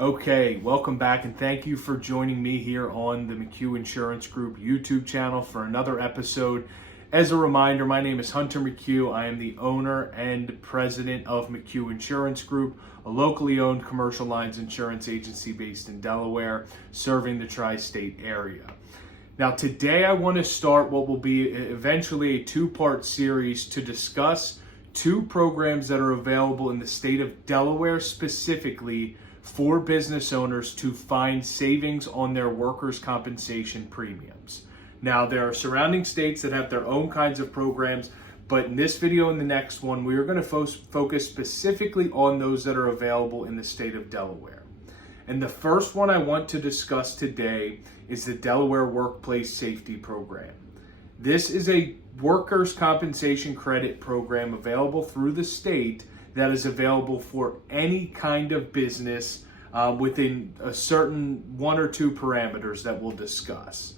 Okay, welcome back and thank you for joining me here on the McHugh Insurance Group YouTube channel for another episode. As a reminder, my name is Hunter McHugh. I am the owner and president of McHugh Insurance Group, a locally owned commercial lines insurance agency based in Delaware, serving the tri-state area. Now today I want to start what will be eventually a two-part series to discuss two programs that are available in the state of Delaware specifically for business owners to find savings on their workers' compensation premiums. Now, there are surrounding states that have their own kinds of programs, but in this video and the next one, we are going to focus specifically on those that are available in the state of Delaware. And the first one I want to discuss today is the Delaware Workplace Safety Program. This is a workers' compensation credit program available through the state that is available for any kind of business within a certain one or two parameters that we'll discuss.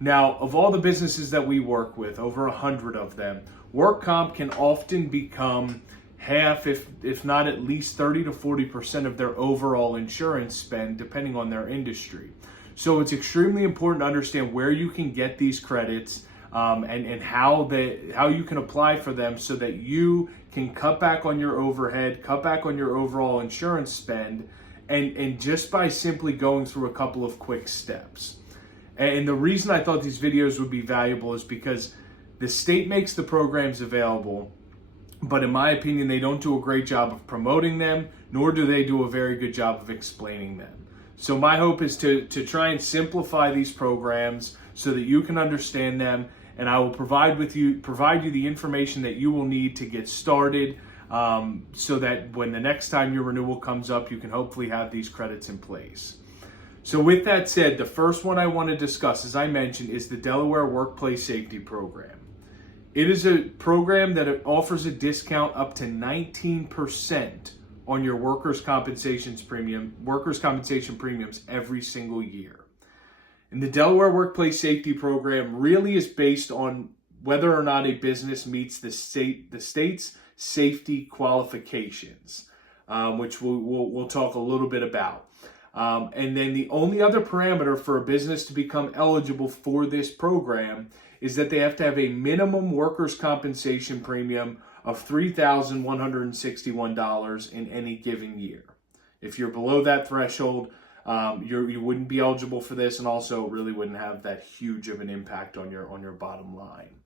Now, of all the businesses that we work with, over 100 of them, work comp can often become half, if not at least 30 to 40% of their overall insurance spend, depending on their industry. So it's extremely important to understand where you can get these credits and how you can apply for them so that you can cut back on your overhead, cut back on your overall insurance spend, and just by simply going through a couple of quick steps. And the reason I thought these videos would be valuable is because the state makes the programs available, but in my opinion, they don't do a great job of promoting them, nor do they do a very good job of explaining them. So my hope is to try and simplify these programs so that you can understand them, and I will provide you the information that you will need to get started so that when the next time your renewal comes up, you can hopefully have these credits in place. So with that said, the first one I want to discuss, as I mentioned, is the Delaware Workplace Safety Program. It is a program that offers a discount up to 19% on your workers' compensation premiums every single year. And the Delaware Workplace Safety Program really is based on whether or not a business meets the state's safety qualifications, which we'll talk a little bit about. And then the only other parameter for a business to become eligible for this program is that they have to have a minimum workers' compensation premium of $3,161 in any given year. If you're below that threshold, you wouldn't be eligible for this, and also really wouldn't have that huge of an impact on your bottom line.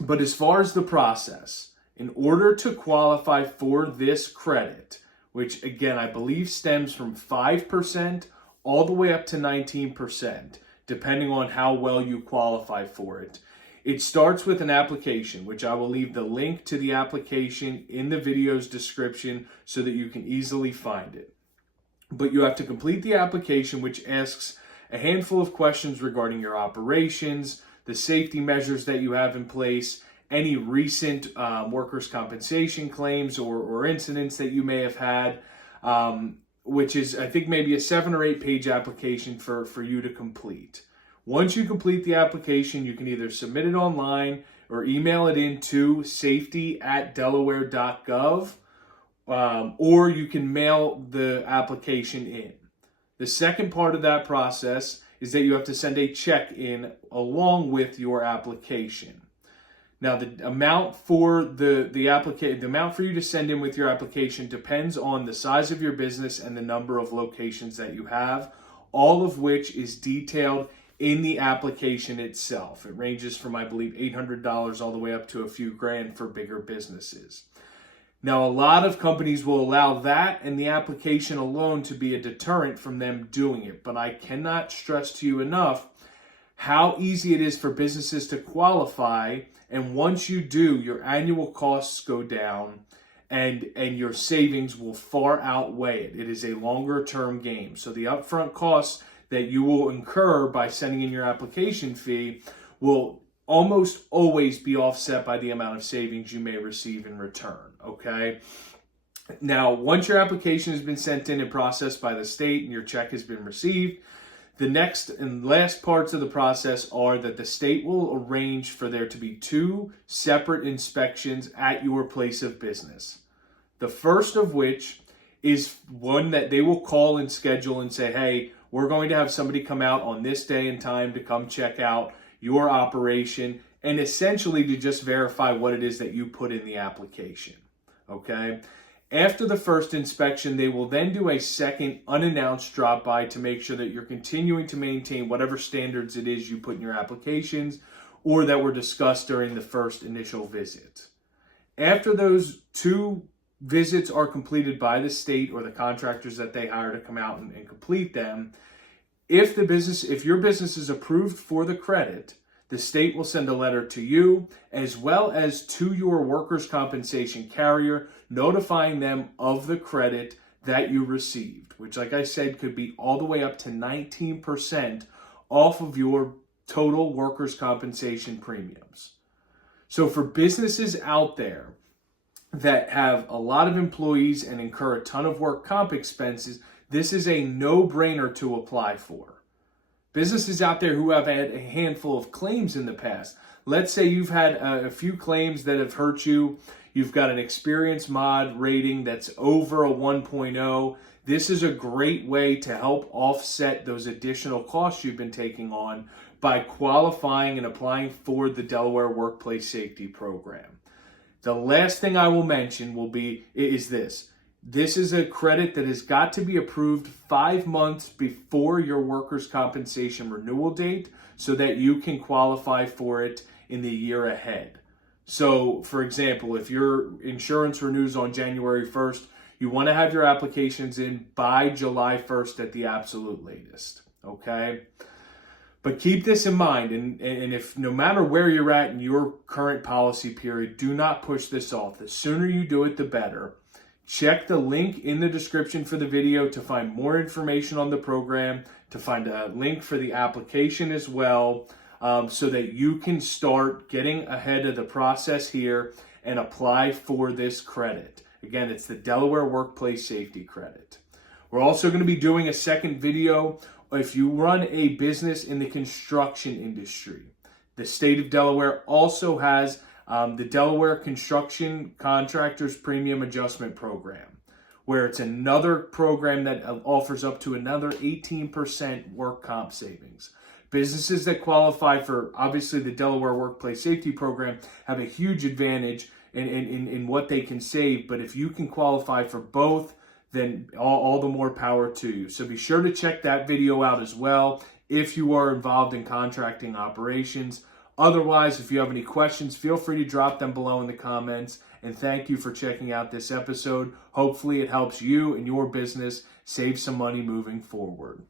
But as far as the process, in order to qualify for this credit, which again I believe stems from 5% all the way up to 19%, depending on how well you qualify for it. It starts with an application, which I will leave the link to the application in the video's description so that you can easily find it. But you have to complete the application, which asks a handful of questions regarding your operations, the safety measures that you have in place, any recent workers' compensation claims or incidents that you may have had, which is, I think, maybe a 7 or 8 page application for you to complete. Once you complete the application, you can either submit it online or email it in to safety@delaware.gov, or you can mail the application in. The second part of that process is that you have to send a check in along with your application. Now, the amount for the amount for you to send in with your application depends on the size of your business and the number of locations that you have, all of which is detailed in the application itself. It ranges from, I believe, $800 all the way up to a few grand for bigger businesses. Now, a lot of companies will allow that and the application alone to be a deterrent from them doing it, but I cannot stress to you enough how easy it is for businesses to qualify, and once you do, your annual costs go down and your savings will far outweigh it. It is a longer term game. So the upfront costs that you will incur by sending in your application fee will almost always be offset by the amount of savings you may receive in return, okay? Now, once your application has been sent in and processed by the state and your check has been received, the next and last parts of the process are that the state will arrange for there to be 2 separate inspections at your place of business. The first of which is one that they will call and schedule and say, hey, we're going to have somebody come out on this day and time to come check out your operation, and essentially to just verify what it is that you put in the application. Okay? After the first inspection, they will then do a second unannounced drop by to make sure that you're continuing to maintain whatever standards it is you put in your applications or that were discussed during the first initial visit. After those two visits are completed by the state or the contractors that they hire to come out and complete them, if your business is approved for the credit, the state will send a letter to you as well as to your workers' compensation carrier notifying them of the credit that you received, which, like I said, could be all the way up to 19% off of your total workers' compensation premiums. So for businesses out there that have a lot of employees and incur a ton of work comp expenses, this is a no-brainer to apply for. Businesses out there who have had a handful of claims in the past. Let's say you've had a few claims that have hurt you. You've got an experience mod rating that's over a 1.0. This is a great way to help offset those additional costs you've been taking on by qualifying and applying for the Delaware Workplace Safety Program. The last thing I will mention is this. This is a credit that has got to be approved 5 months before your workers' compensation renewal date so that you can qualify for it in the year ahead. So, for example, if your insurance renews on January 1st, you want to have your applications in by July 1st at the absolute latest, okay? But keep this in mind, and if no matter where you're at in your current policy period, do not push this off. The sooner you do it, the better. Check the link in the description for the video to find more information on the program, to find a link for the application as well, so that you can start getting ahead of the process here and apply for this credit. Again, it's the Delaware Workplace Safety Credit. We're also going to be doing a second video if you run a business in the construction industry. The state of Delaware also has the Delaware Construction Contractors Premium Adjustment Program, where it's another program that offers up to another 18% work comp savings. Businesses that qualify for, obviously, the Delaware Workplace Safety Program have a huge advantage in what they can save, but if you can qualify for both, then all the more power to you. So be sure to check that video out as well if you are involved in contracting operations. Otherwise, if you have any questions, feel free to drop them below in the comments. And thank you for checking out this episode. Hopefully it helps you and your business save some money moving forward.